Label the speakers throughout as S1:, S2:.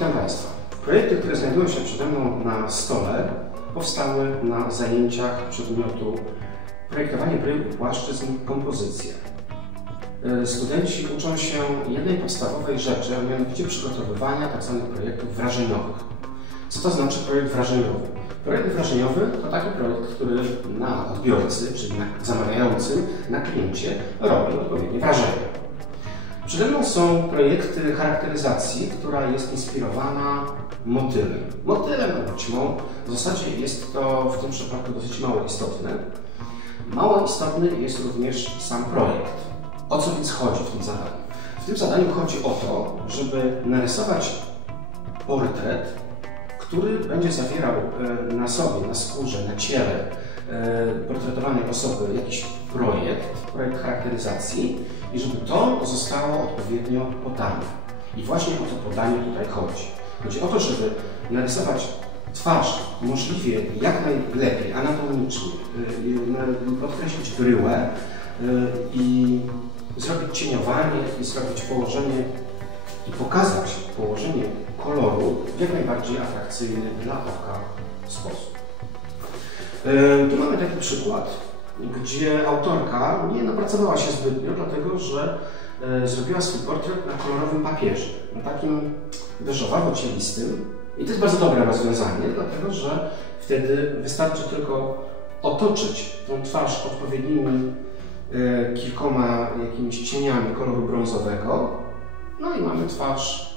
S1: Witam Państwa. Projekty, które znajdują się przede mną na stole, powstały na zajęciach przedmiotu projektowanie projektu płaszczyzn kompozycja. E, Studenci uczą się jednej podstawowej rzeczy, a mianowicie przygotowywania tzw. projektów wrażeniowych. Co to znaczy projekt wrażeniowy? Projekt wrażeniowy to taki projekt, który na odbiorcy, czyli na zamawiającym, na kliencie robi odpowiednie wrażenie. Przede mną są projekty charakteryzacji, która jest inspirowana motylem. Motylem albo ćmą, w zasadzie jest to w tym przypadku dosyć mało istotne. Mało istotny jest również sam projekt. O co więc chodzi w tym zadaniu? W tym zadaniu chodzi o to, żeby narysować portret, który będzie zawierał e, na sobie, na skórze, na ciele portretowanej osoby jakiś projekt, projekt charakteryzacji i żeby to zostało odpowiednio podane. I właśnie o to podanie tutaj chodzi. Chodzi o to, żeby narysować twarz możliwie jak najlepiej, anatomicznie, y, y, podkreślić bryłę i zrobić cieniowanie i zrobić położenie i pokazać położenie koloru w jak najbardziej atrakcyjny dla oka sposób. Tu mamy taki przykład, gdzie autorka nie napracowała się zbytnio, dlatego że zrobiła swój portret na kolorowym papierze, na takim beżowawo-cielistym, i to jest bardzo dobre rozwiązanie, dlatego że wtedy wystarczy tylko otoczyć tą twarz odpowiednimi e, kilkoma jakimiś cieniami koloru brązowego, no i mamy twarz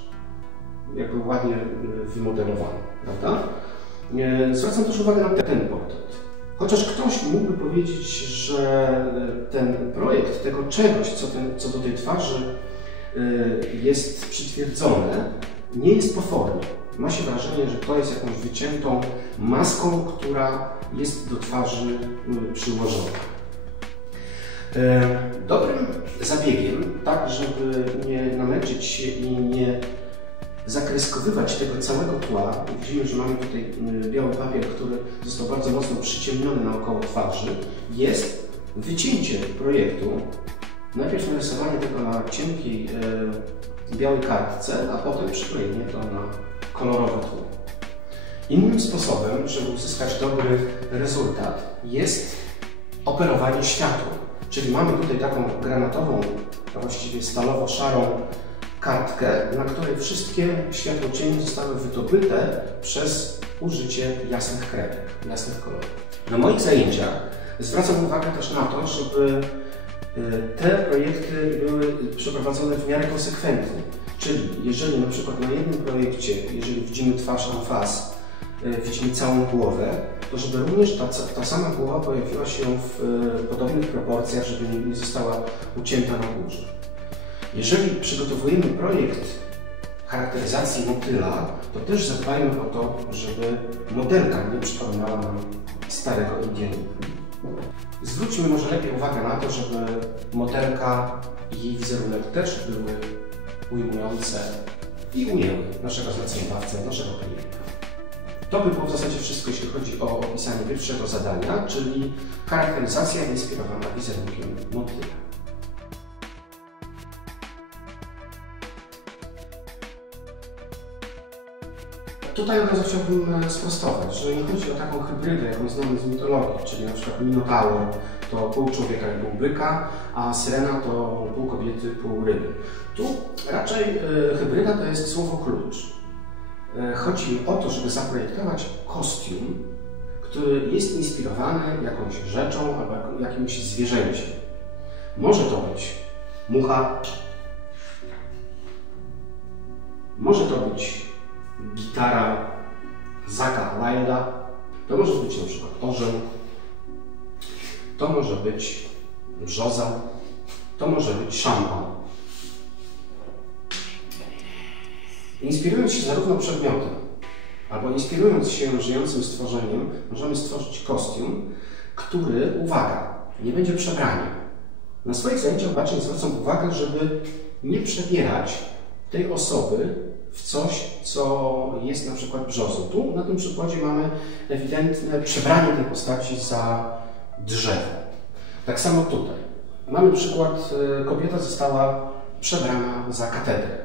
S1: jakby ładnie e, wymodelowaną, prawda? E, zwracam też uwagę na ten portret. Chociaż ktoś mógłby powiedzieć, że ten projekt tego czegoś, co, ten, co do tej twarzy jest przytwierdzone, nie jest poforny ma się wrażenie, że to jest jakąś wyciętą maską, która jest do twarzy mm, przyłożona. E, dobrym zabiegiem, tak żeby nie namęczyć się zakreskowywać tego całego tła, widzimy, że mamy tutaj mm, biały papier, który został bardzo mocno przyciemniony naokoło twarzy, jest wycięcie projektu. Najpierw narysowanie tego na cienkiej e, białej kartce, a potem przyklejenie to na kolorowe tło. Innym sposobem, żeby uzyskać dobry rezultat, jest operowanie światłem. Czyli mamy tutaj taką granatową, a właściwie stalowo-szarą kartkę, na której wszystkie światło cienie zostały wydobyte przez użycie jasnych krewek, jasnych kolorów. Na moich zajęciach zwracam uwagę też na to, żeby y, te projekty były przeprowadzone w miarę konsekwentnie. Czyli jeżeli na przykład na jednym projekcie, jeżeli widzimy twarz en face, e, widzimy całą głowę, to żeby również ta, ta sama głowa pojawiła się w e, podobnych proporcjach, żeby nie została ucięta na górze. Jeżeli przygotowujemy projekt charakteryzacji motyla, to też zadbajmy o to, żeby modelka nie przypominała nam starego Indianina. Zwróćmy może lepiej uwagę na to, żeby modelka i jej wizerunek też były ujmujące i ujęły naszego zleceniodawcę, naszego klienta. To by było w zasadzie wszystko, jeśli chodzi o opisanie pierwszego zadania, czyli charakteryzacja inspirowana wizerunkiem motyla. Tutaj od razu chciałbym sprostować, że nie chodzi o taką hybrydę, jaką znamy z mitologii, czyli na przykład Minotaur to pół człowieka i pół byka, a Syrena to pół kobiety, pół ryby. Tu raczej e, hybryda to jest słowo klucz. E, chodzi o to, żeby zaprojektować kostium, który jest inspirowany jakąś rzeczą albo jakimś zwierzęciem. Może to być mucha, może to być gitara Zaka Wilda, to może być na przykład orzeł, to może być brzoza, to może być szampan. Inspirując się zarówno przedmiotem, albo inspirując się żyjącym stworzeniem, możemy stworzyć kostium, który, uwaga, nie będzie przebraniem. Na swoich zajęciach bacznie zwracam uwagę, żeby nie przebierać tej osoby w coś, co jest na przykład brzozą. Tu na tym przykładzie mamy ewidentne przebranie tej postaci za drzewo. Tak samo tutaj. Mamy przykład, e, kobieta została przebrana za katedrę.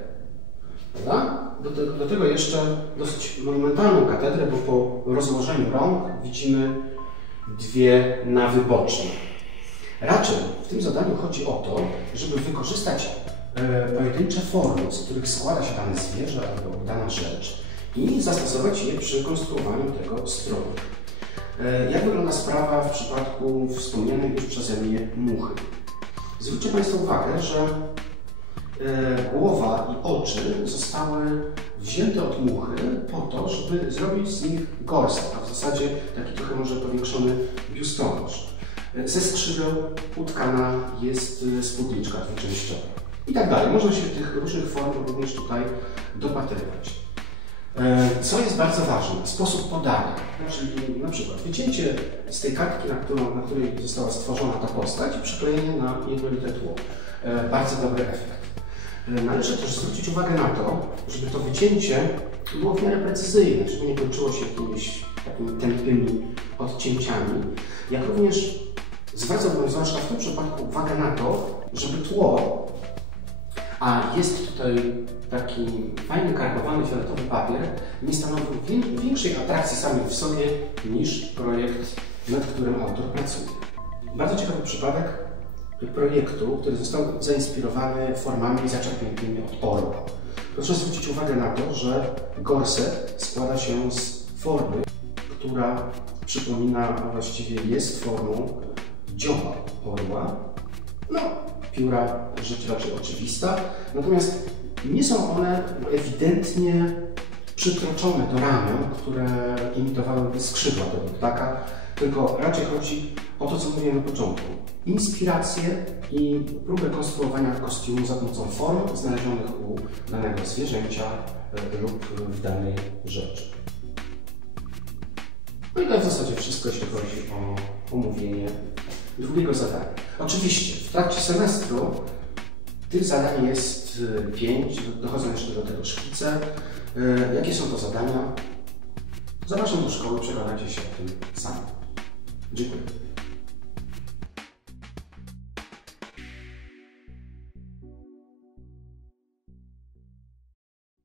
S1: Prawda? do, te, do tego jeszcze dosyć monumentalną katedrę, bo po rozłożeniu rąk widzimy dwie nawy boczne. Raczej w tym zadaniu chodzi o to, żeby wykorzystać pojedyncze formy, z których składa się dane zwierzę albo dana rzecz i zastosować je przy konstruowaniu tego stroju. E, jak wygląda sprawa w przypadku wspomnianej już przeze mnie muchy? Zwróćcie Państwo uwagę, że e, głowa i oczy zostały wzięte od muchy po to, żeby zrobić z nich gorset, a w zasadzie taki trochę może powiększony biustonosz. E, ze skrzydeł utkana jest spódniczka dwuczęściowa i tak dalej. Można się tych różnych form również tutaj dopatrywać. E, co jest bardzo ważne? Sposób podania. Czyli na przykład wycięcie z tej kartki, na, którą, na której została stworzona ta postać i przyklejenie na jednolite tło. E, bardzo dobry efekt. E, należy też zwrócić uwagę na to, żeby to wycięcie było w miarę precyzyjne, żeby nie kończyło się jakimiś takimi tępymi odcięciami. Jak również zwracałbym zwłaszcza w tym przypadku uwagę na to, żeby tło, a jest tutaj taki fajny karbowany fioletowy papier nie stanowił większej atrakcji samej w sobie niż projekt, nad którym autor pracuje. Bardzo ciekawy przypadek projektu, który został zainspirowany formami zaczerpniętymi od Orła. Proszę zwrócić uwagę na to, że gorset składa się z formy, która przypomina, a właściwie jest formą dzioba orła. No, pióra rzecz raczej oczywista, natomiast nie są one ewidentnie przykroczone do ramion, które imitowałyby skrzydła tego ptaka, tylko raczej chodzi o to, co mówiłem na początku. Inspirację i próbę konstruowania kostiumu za pomocą form znalezionych u danego zwierzęcia e, lub w danej rzeczy. No i to w zasadzie wszystko, jeśli chodzi o omówienie drugiego zadania. Oczywiście w trakcie semestru tych zadań jest pięć, dochodzą jeszcze do tego szkice. Y, jakie są to zadania? Zapraszam do szkoły, przekonacie się o tym sami. Dziękuję.